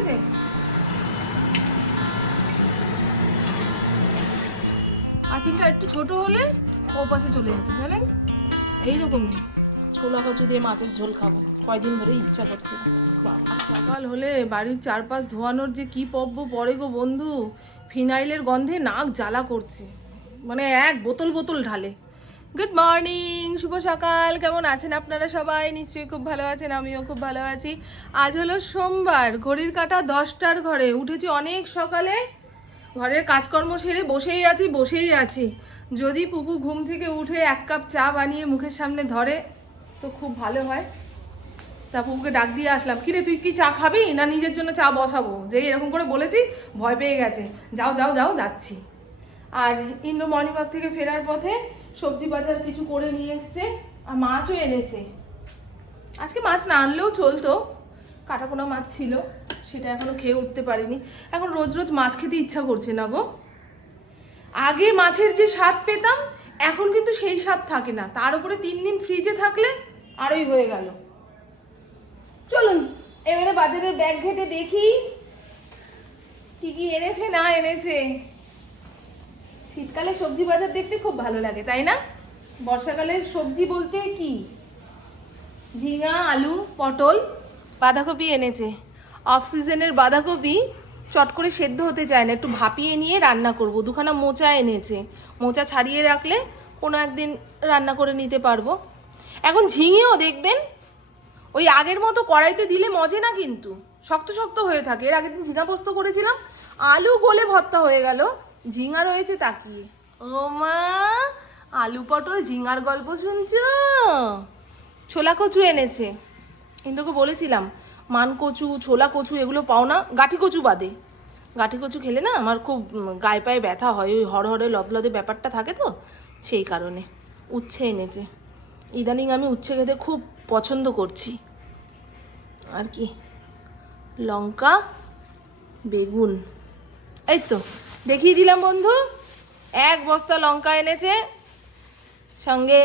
আছে আঁচিলটা একটু ছোট হলে ও পাশে চলে যেত জানেন এইরকমই ছোলা কচু দিয়ে মাছের ঝোল খাব। কয়দিন ধরে ইচ্ছা করছে সকাল হলে বাড়ির চারপাশ ধোয়ানোর যে কি পব্য পড়ে গো বন্ধু। ফিনাইলের গন্ধে নাক জ্বালা করছে। মানে এক বোতল বোতল ঢালে। গুড মর্নিং শুভ সকাল। কেমন আছেন আপনারা সবাই? নিশ্চয়ই খুব ভালো আছেন, আমিও খুব ভালো আছি। আজ হলো সোমবার, ঘড়ির কাটা দশটার ঘরে। উঠেছি অনেক সকালে। ঘরের কাজকর্ম সেরে বসেই আছি বসেই আছি। যদি পুপু ঘুম থেকে উঠে এক কাপ চা বানিয়ে মুখের সামনে ধরে, তো খুব ভালো হয়। তা পুপুকে ডাক দিয়ে আসলাম কিরে তুই কি চা খাবি? না নিজের জন্য চা বসাবো? যেই এরকম করে বলেছি, ভয় পেয়ে গেছে। যাও যাও যাও, যাচ্ছি। আর ইন্দ্র মর্নিংওয়াক থেকে ফেরার পথে সবজি বাজার কিছু করে নিয়ে এসছে আর মাছও এনেছে। আজকে মাছ না আনলেও চলতো, কাটাপোনা মাছ ছিল, সেটা এখনও খেয়ে উঠতে পারিনি। এখন রোজ রোজ মাছ খেতে ইচ্ছা করছে না গো। আগে মাছের যে স্বাদ পেতাম, এখন কিন্তু সেই স্বাদ থাকে না। তার উপরে তিন দিন ফ্রিজে থাকলে আরোই হয়ে গেল। চলুন, এবারে বাজারের ব্যাগ ঘেটে দেখি, কি কি এনেছে, না এনেছে। শীতকালে সবজি বাজার দেখতে খুব ভালো লাগে, তাই না? বর্ষাকালের সবজি বলতে কি? ঝিঙা, আলু, পটল, বাঁধাকপি এনেছে। অফ সিজনের বাঁধাকপি চট করে সেদ্ধ হতে চায় না, একটু ভাপিয়ে নিয়ে রান্না করব। দুখানা মোচা এনেছে। মোচা ছাড়িয়ে রাখলে কোনো একদিন রান্না করে নিতে পারব। এখন ঝিঙেও দেখবেন, ওই আগের মতো কড়াইতে দিলে মজে না কিন্তু। শক্ত শক্ত হয়ে থাকে। এর আগের দিন ঝিঙা পোস্ত করেছিলাম, আলু গলে ভর্তা হয়ে গেল। ঝিঙা রয়েছে তাকিয়ে ও মা, আলু পটল ঝিঙার গল্প শুনছো? ছোলা কচু এনেছে। ইন্দ্রকে বলেছিলাম, মান কচু, ছোলা কচু এগুলো পাও না, গাঠি কচু বাদে। গাঠি কচু খেলে না আমার খুব গায়ে পায়ে ব্যথা হয়, ওই হরহরে লদলদে ব্যাপারটা থাকে তো, সেই কারণে উচ্ছে এনেছে। ইদানিং আমি উচ্ছে খেতে খুব পছন্দ করছি। আর কি? লঙ্কা, বেগুন। এই তো, দেখিয়ে দিলাম বন্ধু। এক বস্তা লঙ্কা এনেছে, সঙ্গে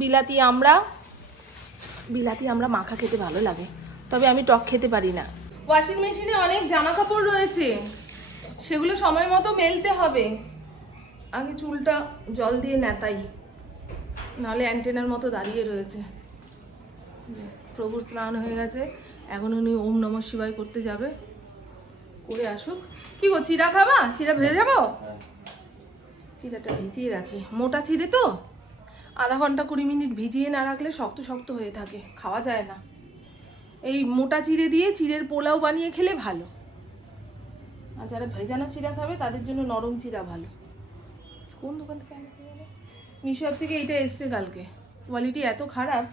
বিলাতি আমরা। বিলাতি আমরা মাখা খেতে ভালো লাগে, তবে আমি টক খেতে পারি না। ওয়াশিং মেশিনে অনেক জামা কাপড় রয়েছে, সেগুলো সময় মতো মেলতে হবে। আগে চুলটা জল দিয়ে নেতাই নাহলে অ্যান্টেনার মতো দাঁড়িয়ে রয়েছে। প্রভুর স্নান হয়ে গেছে, এখন উনি ওম নম শিবায় করতে যাবে। করে আসুক। কি গো, চিরা খাবা? চিরা ভেজে যাব? চিরাটা ভিজিয়ে রাখি। মোটা চিড়ে তো? আধা ঘণ্টা কুড়ি মিনিট ভিজিয়ে না রাখলে শক্ত শক্ত হয়ে থাকে। খাওয়া যায় না। এই মোটা চিড়ে দিয়ে চিড়ের পোলাও বানিয়ে খেলে ভালো। আর যারা ভেজানো চিরা খাবে, তাদের জন্য নরম চিরা ভালো। কোন দোকান থেকে খেয়ে মিশো থেকে এইটা এসছে কালকে। কোয়ালিটি এত খারাপ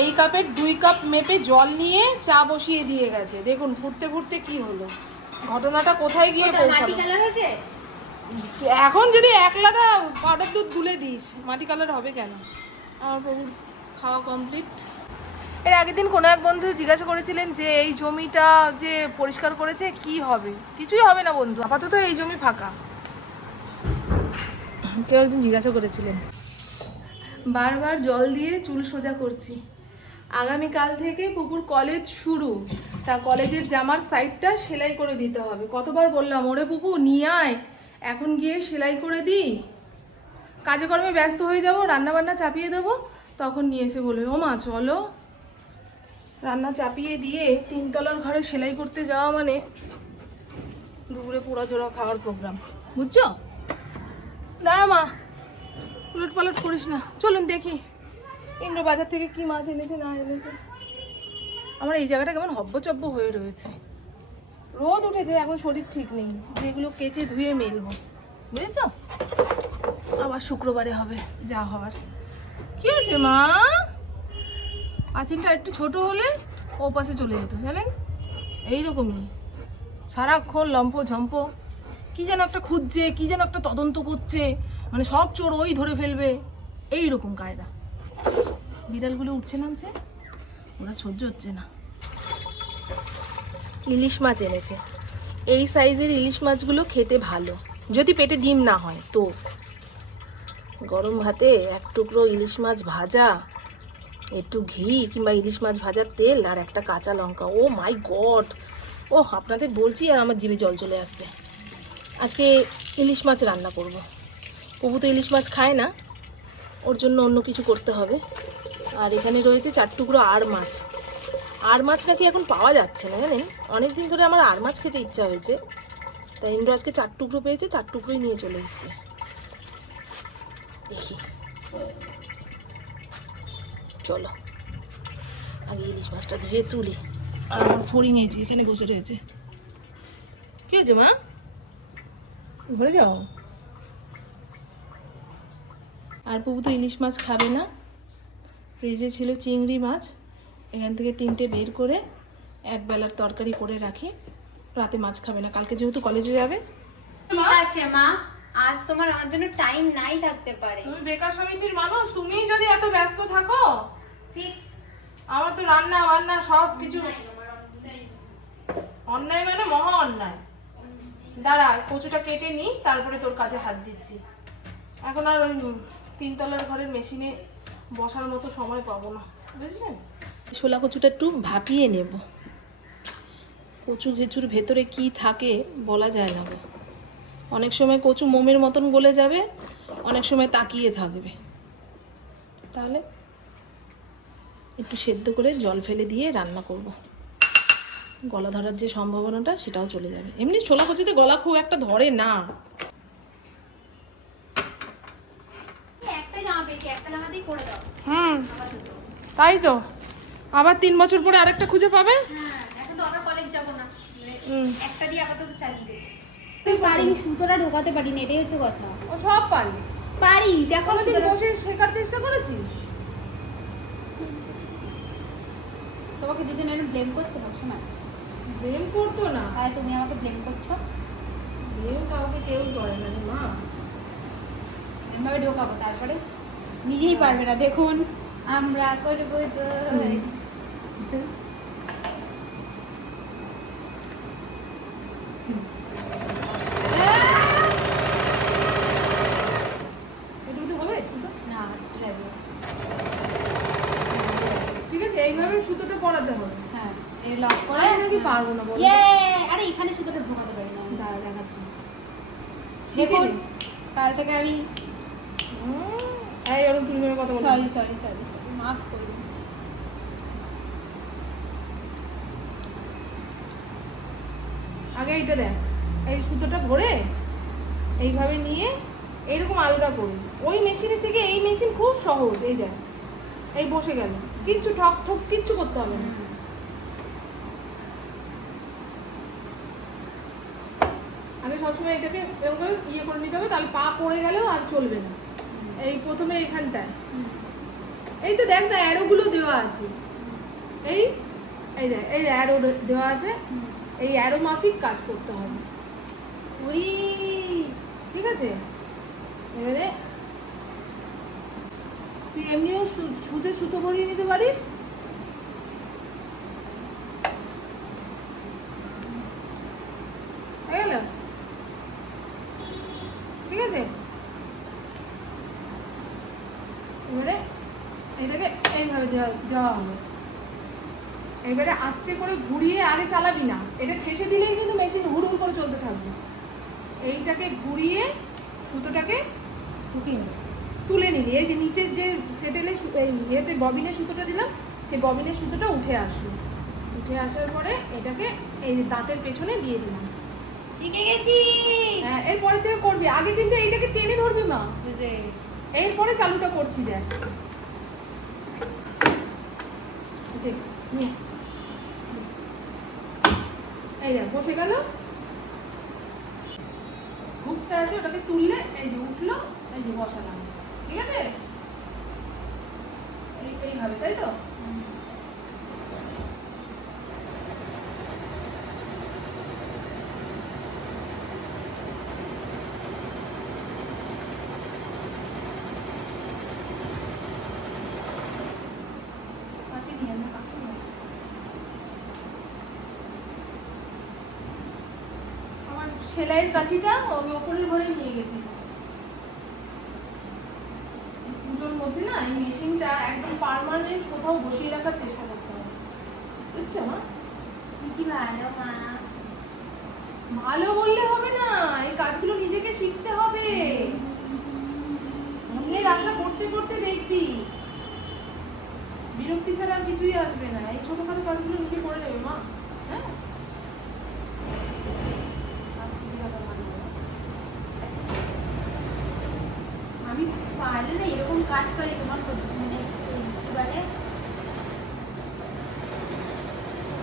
এই কাপের দুই কাপ মেপে জল নিয়ে চা বসিয়ে দিয়ে গেছে। দেখুন ফুটতে ফুটতে কি হলো। ঘটনাটা কোথায় গিয়ে পৌঁছালো? এখন যদি এক লাদা পাউডার দুধ গুলে দিস মাটি কালার হবে কেন? আমার প্রভুর খাওয়া কমপ্লিট এর আগের দিন কোনো এক বন্ধু জিজ্ঞাসা করেছিলেন যে এই জমিটা যে পরিষ্কার করেছে কি হবে? কিছুই হবে না বন্ধু আপাতত এই জমি ফাঁকা। কেউ একজন জিজ্ঞাসা করেছিলেন বারবার জল দিয়ে চুল সোজা করছি। আগামীকাল থেকে পুকুর কলেজ শুরু। তা কলেজের জামার সাইডটা সেলাই করে দিতে হবে। কতবার বললাম, ওরে পুপু, নিয়ে আয়। এখন গিয়ে সেলাই করে দিই। কাজে কর্মে ব্যস্ত হয়ে যাব রান্না বান্না চাপিয়ে দেবো। তখন নিয়ে এসে বলবে ও মা, চলো। রান্না চাপিয়ে দিয়ে তিনতলার ঘরে সেলাই করতে যাওয়া মানে দুপুরে পোড়া জোড়া খাওয়ার প্রোগ্রাম বুঝছ? দাঁড়া মা উলট পালট করিস না। চলুন দেখি। ইন্দ্র বাজার থেকে কি মাছ এনেছে, না এনেছে? আমার এই জায়গাটা কেমন হব্বচব্য হয়ে রয়েছে। রোদ উঠেছে, এখন শরীর ঠিক নেই। যেগুলো কেচে ধুয়ে মেলবো। বুঝেছ? আবার শুক্রবারে হবে, যা হওয়ার। কি আছে মা? পাঁচিলটা একটু ছোট হলে ও পাশে চলে যেত, জানেন? এইরকমই। সারাক্ষণ লম্প ঝম্প। কি যেন একটা খুঁজছে, কি যেন একটা তদন্ত করছে। মানে সব চোর ওই ধরে ফেলবে। এই রকম কায়দা। বিড়ালগুলো উঠছে নামছে, ওরা সহ্য হচ্ছে না। ইলিশ মাছ এনেছে। এই সাইজের ইলিশ মাছগুলো খেতে ভালো। যদি পেটে ডিম না হয়, তো। গরম ভাতে এক টুকরো ইলিশ মাছ ভাজা, একটু ঘি কিংবা ইলিশ মাছ ভাজার তেল আর একটা কাঁচা লঙ্কা। ও মাই গড! ও আপনাদের বলছি আর আমার জিভে জল চলে আসছে। আজকে ইলিশ মাছ রান্না করব। প্রভু তো ইলিশ মাছ খায় না। ওর জন্য অন্য কিছু করতে হবে। আর এখানে রয়েছে চার টুকরো আর মাছ। আর মাছ নাকি এখন পাওয়া যাচ্ছে না জানেন? অনেক দিন ধরে আমার আর মাছ খেতে ইচ্ছা হয়েছে। তাই ইন্দ্র আজকে চার টুকরো পেয়েছে, চার টুকরোই নিয়ে চলে এসেছে। দেখি। চলো। আগে ইলিশ মাছটা ধুয়ে তুলি। আর আমার ফড়ি নিয়েছি এখানে বসে রয়েছে। কি হয়েছে মা? ঘরে যাও। আর প্রভু তো ইলিশ মাছ খাবে না। ফ্রিজে ছিল চিংড়ি মাছ। এখান থেকে তিনটে বের করে এক বেলার তরকারি করে রাখি। রাতে মাছ খাবে না। কালকে যেহেতু কলেজে যাবে। ঠিক আছে মা। আজ তোমার আমার জন্য টাইম নাই থাকতে পারে। তুমি বেকার সমিতির মানুষ তুমি যদি এত ব্যস্ত থাকো। ঠিক। আমার তো রান্না বান্না সব কিছু অন্যায়। অন্যায় মানে মহা অন্যায়। দাঁড়া কচুটা কেটে নি তারপরে তোর কাজে হাত দিচ্ছি। এখন আর ওই তিনতলার ঘরের মেশিনে বসার মতো সময় পাবো না, বুঝলেন? ছোলা কচুটা একটু ভাপিয়ে নেব। কচু ঘেচুর ভেতরে কি থাকে বলা যায় না গো। অনেক সময় কচু মোমের মতন গলে যাবে, অনেক সময় তাকিয়ে থাকবে। তাহলে একটু সেদ্ধ করে জল ফেলে দিয়ে রান্না করব। গলা ধরার যে সম্ভাবনাটা সেটাও চলে যাবে। এমনি ছোলা কচুতে গলা খুব একটা ধরে না এই একটা জামা পেয়েছি একটা জামা দিয়ে করে দাও হুম। তাই তো? আবার তিন বছর পরে আরেকটা খুঁজে পাবে? হ্যাঁ এখন তো আবার কলেজ যাব না। হুম। একটা দিয়ে আপাতত চালিয়ে দেবো। আমি পারি আমি সুতোটা ঢোকাতে পারি না এটাই হচ্ছে কথা। ও সব পারি। পারি দেখো বসে শেখার চেষ্টা করেছিস? তোমাকে দুজন এরকম ব্লেম করতে সবসময় ব্রেম করতো না। তাই তুমি আমাকে ব্লেম করছ? কাউকে কেউ করে না রে মা। এভাবে ঢোকাবো তারপরে? নিজেই পারবে না দেখুন। আমরা করব না হাতটা ঠিক আছে এইভাবে সুতোটা পরাতে হবে। হ্যাঁ এই লক করে আমি নাকি পারব না বলো আরে এখানে সুতোটা ঢোকাতে পারি না দাঁড়া দেখাচ্ছি। দেখুন। কাল থেকে আমি করে কথা সরি সরি সরি সরি মাফ করুন আগে এইটা দেখ এই সুতোটা ভরে এইভাবে নিয়ে এইরকম আলগা করি। ওই মেশিনের থেকে এই মেশিন খুব সহজ এই দেখ। এই বসে গেল। কিচ্ছু ঠক ঠক কিচ্ছু করতে হবে না। আগে সবসময় এটাকে এরকম করে ইয়ে করে নিতে হবে তাহলে পা পড়ে গেলেও আর চলবে না। এই প্রথমে এখানটায়। এই তো দেখ না অ্যারোগুলো দেওয়া আছে। এই এই দেখ এই অ্যারো দেওয়া আছে। এই অ্যারো মাফিক কাজ করতে হবে। উড়ি। ঠিক আছে? এবারে তুই এমনিও সু- সুচে সুতো ভরিয়ে নিতে পারিস হয়ে গেল ঠিক আছে এবারে এটাকে এইভাবে দেওয়া হবে। এবারে আস্তে করে ঘুরিয়ে আগে চালাবি না। এটা ঠেসে দিলেই কিন্তু মেশিন হুড় হুড় করে চলতে থাকবে। এইটাকে ঘুরিয়ে সুতোটাকে নি। তুলে নিলি এই যে নিচের যে সেটেলে এই ইয়েতে ববিনের সুতোটা দিলাম সেই ববিনের সুতোটা উঠে আসলো। উঠে আসার পরে এটাকে এই দাঁতের পেছনে দিয়ে দিলাম। শিখে গেছি! হ্যাঁ এরপরে থেকে করবি। আগে কিন্তু এইটাকে টেনে ধরবি মা। এরপরে চালুটা করছি দেখ। দেখ, নিয়ে। এই দেখ বসে গেল। হুকটা আছে ওটাকে তুললে এই যে উঠল এই যে বসালাম। ঠিক আছে? এই এইভাবে তাই তো কাছে নিয়ে আয় না, কাছে নিয়ে আয়। আমার সেলাইয়ের কাঁচিটা আমি ওপরের ঘরে নিয়ে গেছি। পুজোর মধ্যে না এই মেশিনটা একদম পার্মানেন্ট কোথাও বসিয়ে রাখার চেষ্টা করতে হবে। বুঝছ মা? কি ভালো মা? ভালো বললে হবে না এই কাজগুলো নিজেকে শিখতে হবে। অন্যের আশা করতে করতে দেখবি। বিরক্তি ছাড়া কিছুই আসবে না। এই ছোটখাটো কাজগুলো নিজে করে নেবে মা হ্যাঁ আজ শিখে রাখা ভালো হবে। আমি পারলে না এরকম কাজ করে তোমার প্রতি- মানে কি বলে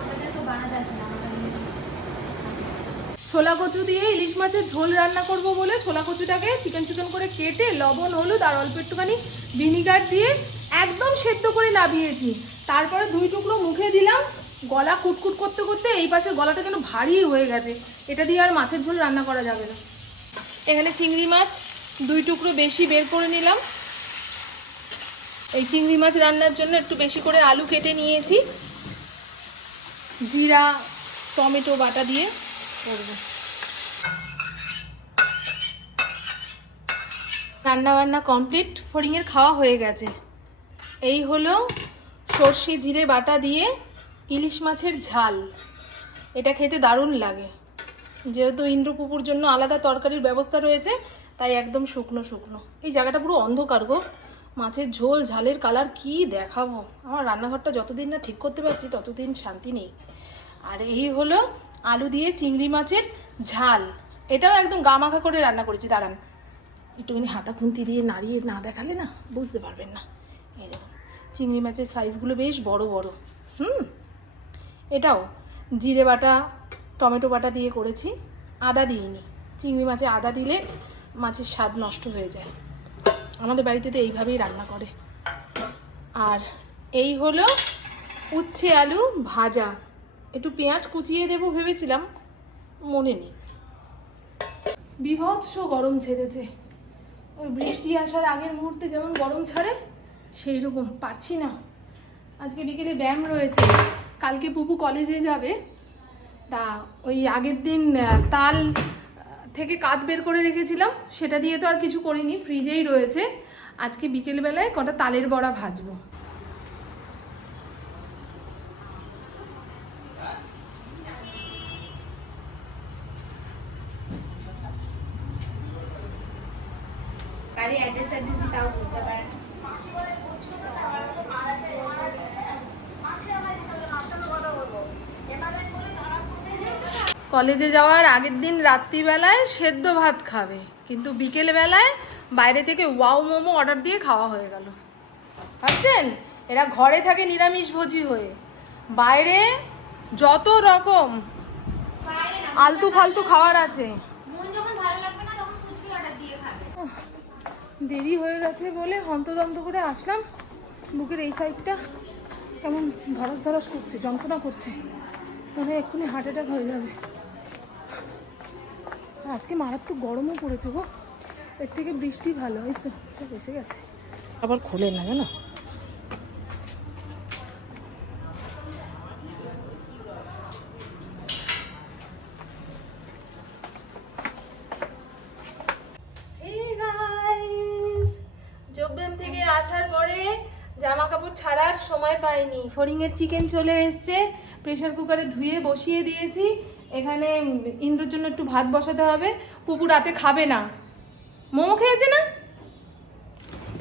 আমাদের তো বানাতে আছে না আমাদের ছোলা কচু দিয়ে ইলিশ মাছের ঝোল রান্না করব বলে ছোলা কচুটাকে চিকেন চিকেন করে কেটে, লবণ, হলুদ আর অল্প একটুখানি ভিনিগার দিয়ে একদম সেদ্ধ করে নাবিয়েছি। তারপরে দুই টুকরো মুখে দিলাম। গলা কুটকুট করতে করতে এই পাশের গলাটা যেন ভারী হয়ে গেছে। এটা দিয়ে আর মাছের ঝোল রান্না করা যাবে না। এখানে চিংড়ি মাছ দুই টুকরো বেশি বের করে নিলাম। এই চিংড়ি মাছ রান্নার জন্য একটু বেশি করে আলু কেটে নিয়েছি। জিরা, টমেটো বাটা দিয়ে। করব। রান্না বান্না কমপ্লিট ফড়িংয়ের খাওয়া হয়ে গেছে। এই হলো সর্ষে জিরে বাটা দিয়ে ইলিশ মাছের ঝাল। এটা খেতে দারুণ লাগে। যেহেতু ইন্দ্রপুকুর জন্য আলাদা তরকারির ব্যবস্থা রয়েছে, তাই একদম শুকনো শুকনো। এই জায়গাটা পুরো অন্ধকার গো। মাছের ঝোল, ঝালের কালার কি দেখাবো? আমার রান্নাঘরটা যতদিন না ঠিক করতে পারছি, ততদিন শান্তি নেই। আর এই হলো আলু দিয়ে চিংড়ি মাছের ঝাল। এটাও একদম গামাখা করে রান্না করেছি, দাঁড়ান। একটুখানি হাতা খুন্তি দিয়ে নাড়িয়ে না দেখালে না বুঝতে পারবেন না। এই দেখুন, চিংড়ি মাছের সাইজগুলো বেশ বড় বড়। হুম, এটাও জিরে বাটা, টমেটো বাটা দিয়ে করেছি, আদা দিইনি। চিংড়ি মাছে আদা দিলে মাছের স্বাদ নষ্ট হয়ে যায়। আমাদের বাড়িতে তো এইভাবেই রান্না করে। আর এই হলো উচ্ছে আলু ভাজা। একটু পেঁয়াজ কুচিয়ে দেবো ভেবেছিলাম, মনে নেই। বিভৎস গরম ছেড়েছে ওই বৃষ্টি আসার আগের মুহূর্তে যেমন গরম ছাড়ে সেই রকম পারছি না। আজকে বিকেলে ব্যায়াম রয়েছে। কালকে পুপু কলেজে যাবে। তা ওই আগের দিন তাল থেকে কাত বের করে রেখেছিলাম। সেটা দিয়ে তো আর কিছু করিনি, ফ্রিজেই রয়েছে। আজকে বিকেলবেলায় কটা তালের বড়া ভাজবো গাড়ি অ্যাড্রেস অ্যাড্রেস তাও বুঝতে পারে না। কলেজে যাওয়ার আগের দিন রাত্রিবেলায় সেদ্ধ ভাত খাবে। কিন্তু বিকেলবেলায় বাইরে থেকে ওয়াও মোমো অর্ডার দিয়ে খাওয়া হয়ে গেল। ভাবছেন? এরা ঘরে থাকে নিরামিষ ভোজি হয়ে। বাইরে যত রকম আলতু ফালতু খাবার আছে। দেরি হয়ে গেছে বলে হন্তদন্ত করে আসলাম। বুকের এই সাইডটা কেমন ধরস ধরস করছে যন্ত্রণা করছে। হয় এক্ষুনি হার্ট অ্যাটাক হয়ে যাবে। আজকে মারাত্মক গরমও পড়েছে গো। এর থেকে বৃষ্টি ভালো এই তো এসে গেছে। আবার খোলে না জানো? যোগব্যায়াম থেকে আসার পরে জামা কাপড় ছাড়ার সময় পাইনি। ফড়িংয়ের চিকেন চলে এসছে। প্রেসার কুকারে ধুয়ে বসিয়ে দিয়েছি। এখানে ইন্দ্রর জন্য একটু ভাত বসাতে হবে। পুপু রাতে খাবে না। মোমো খেয়েছে না?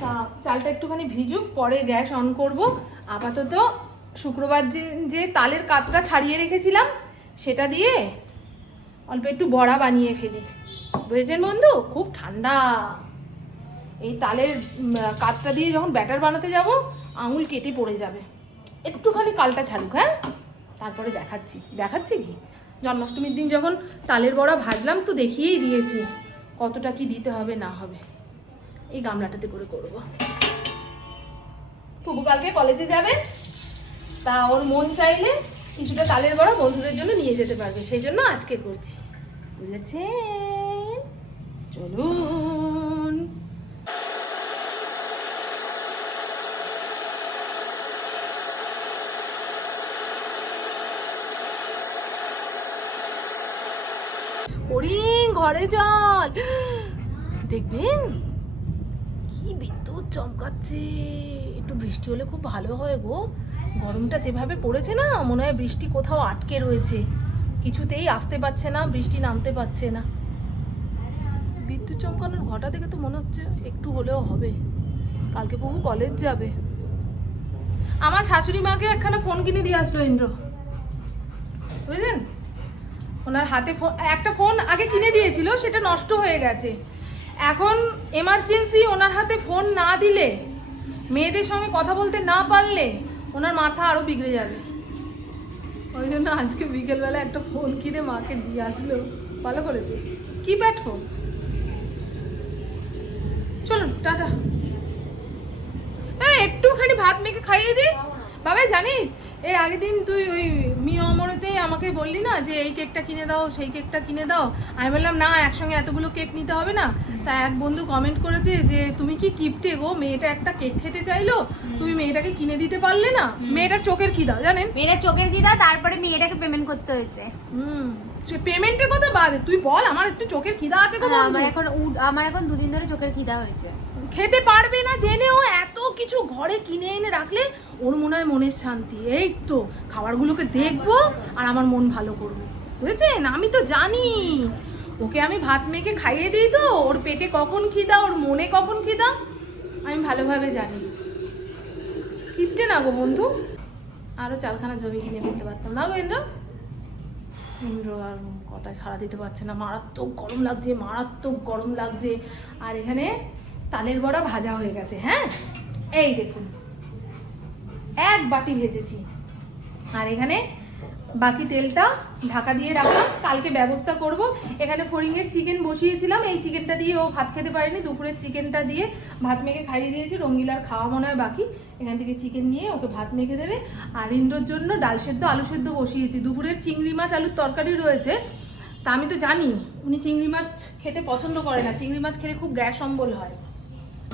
তা চালটা একটুখানি ভিজুক, পরে গ্যাস অন করব। আপাতত শুক্রবার যে যে তালের কাতটা ছাড়িয়ে রেখেছিলাম, সেটা দিয়ে অল্প একটু বড়া বানিয়ে ফেলি। বুঝেছেন বন্ধু? খুব ঠান্ডা। এই তালের কাতটা দিয়ে যখন ব্যাটার বানাতে যাব, আঙুল কেটে পড়ে যাবে। একটুখানি কালটা ছাড়ুক হ্যাঁ? তারপরে দেখাচ্ছি। দেখাচ্ছি কি? জন্মাষ্টমীর দিন যখন তালের বড়া ভাজলাম তো দেখিয়েই দিয়েছি, কতটা কি দিতে হবে না হবে। এই গামলাটাতে করে করব। পুবু কালকে কলেজে যাবে, তা ওর মন চাইলে কিছুটা তালের বড়া বন্ধুদের জন্য নিয়ে যেতে পারবে, সেই জন্য আজকে করছি। বুঝেছেন? চলুন। হরিণ, ঘরে চল। দেখবেন? কি বিদ্যুৎ চমকাচ্ছে। একটু বৃষ্টি হলে খুব ভালো হয় গো। গরমটা যেভাবে পড়েছে না, মনে হয় বৃষ্টি কোথাও আটকে রয়েছে। কিছুতেই আসতে পারছে না, বৃষ্টি নামতে পারছে না। বিদ্যুৎ চমকানোর ঘটা থেকে তো মনে হচ্ছে একটু হলেও হবে। কালকে বহু কলেজ যাবে। আমার শাশুড়ি মাকে একখানা ফোন কিনে দিয়ে আসলো ইন্দ্র। বুঝলেন? ওনার হাতে একটা ফোন আগে কিনে দিয়েছিল, সেটা নষ্ট হয়ে গেছে। এখন এমার্জেন্সি ওনার হাতে ফোন না দিলে, মেয়েদের সঙ্গে কথা বলতে না পারলে ওনার মাথা আরও বিগড়ে যাবে। ওই জন্য আজকে বিকেলবেলা একটা ফোন কিনে মাকে দিয়ে আসলো। ভালো করেছে। Keypad phone? চলুন, টাটা। হ্যাঁ একটুখানি ভাত মেখে খাইয়ে দি। বাবা, জানিস, এর আগের দিন তুই ওই আমাকে বললি না যে এই কেকটা কিনে দাও সেই কেকটা কিনে দাও? আমি বললাম না একসঙ্গে এতগুলো কেক নিতে হবে না। তা এক বন্ধু কমেন্ট করেছে যে তুমি কি কিপটে গো? মেয়েটা একটা কেক খেতে চাইলো? তুমি মেয়েটাকে কিনে দিতে পারলে না? মেয়েটার চোখের খিদা জানেন? মেয়েটা চোখের কি দাও তারপরে মেয়েটাকে পেমেন্ট করতে হয়েছে। হুম সে পেমেন্টের কথা বাদ তুই বল আমার একটু চোখের খিদা আছে গো বন্ধু। আমার এখন আমার এখন দুদিন ধরে চোখের খিদা হয়েছে। খেতে পারবে না জেনেও এত কিছু ঘরে কিনে এনে রাখলে ওর মনে হয় মনের শান্তি। এই তো, খাবারগুলোকে দেখব আর আমার মন ভালো করবে। বুঝেছেন? আমি তো জানি। ওকে আমি ভাত মেখে খাইয়ে দিই তো, ওর পেটে কখন খিদা, ওর মনে কখন খিদা? আমি ভালোভাবে জানি। কিপটে না গো বন্ধু। আরও চালখানা জমি কিনে ফেলতে পারতাম। না গো ইন্দ্র? ইন্দ্র আর কথায় সাড়া দিতে পারছে না। মারাত্মক গরম লাগছে, মারাত্মক গরম লাগছে। আর এখানে তালের বড়া ভাজা হয়ে গেছে হ্যাঁ? এই দেখুন, এক বাটি ভেজেছি। আর এখানে বাকি তেলটা ঢাকা দিয়ে রাখলাম। কালকে ব্যবস্থা করব। এখানে ফড়িংয়ের চিকেন বসিয়েছিলাম। এই চিকেনটা দিয়ে ও ভাত খেতে পারেনি। দুপুরের চিকেনটা দিয়ে ভাত মেখে খাইয়ে দিয়েছি। রঙ্গিলার খাওয়া মনে হয় বাকি। এখান থেকে চিকেন নিয়ে ওকে ভাত মেখে দেবে। আর ইন্দ্রর জন্য ডাল সেদ্ধ, আলু সেদ্ধ বসিয়েছি। দুপুরের চিংড়ি মাছ, আলুর তরকারি রয়েছে। তা আমি তো জানি, উনি চিংড়ি মাছ খেতে পছন্দ করে না। চিংড়ি মাছ খেলে খুব গ্যাস অম্বল হয়।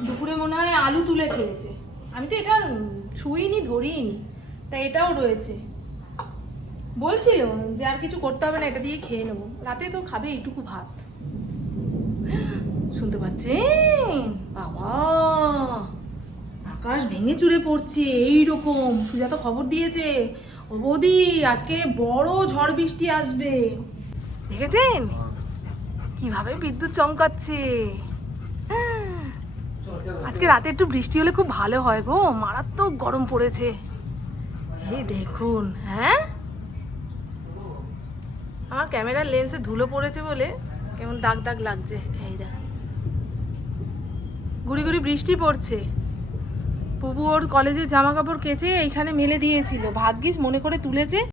দুপুরে মনে হয় আলু তুলে খেয়েছে। আমি তো এটা ছুঁইনি, ধরিনি, তা এটাও রয়েছে। বলছিল যে আর কিছু করতে হবে না, এটা দিয়ে খেয়ে নেব। রাতে তো খাবে এইটুকু ভাত। শুনতে পাচ্ছেন? বাবা! আকাশ ভেঙে চুরে পড়ছে এই রকম সুজাতা খবর দিয়েছে। ও আজকে বড় ঝড় বৃষ্টি আসবে। দেখেছেন? কীভাবে বিদ্যুৎ চমকাচ্ছে। আজকে রাতে একটু বৃষ্টি হলে খুব ভালো হয় গো, মারাত্মক গরম পড়েছে। এই দেখুন হ্যাঁ? আমার ক্যামেরার লেন্সে ধুলো পড়েছে বলে কেমন দাগ দাগ লাগছে। এই দেখ। গুড়ি গুড়ি বৃষ্টি পড়ছে। পুপু ওর কলেজের জামা কাপড় কেচে এইখানে মেলে দিয়েছিল। ভাগ্যিস মনে করে তুলেছে।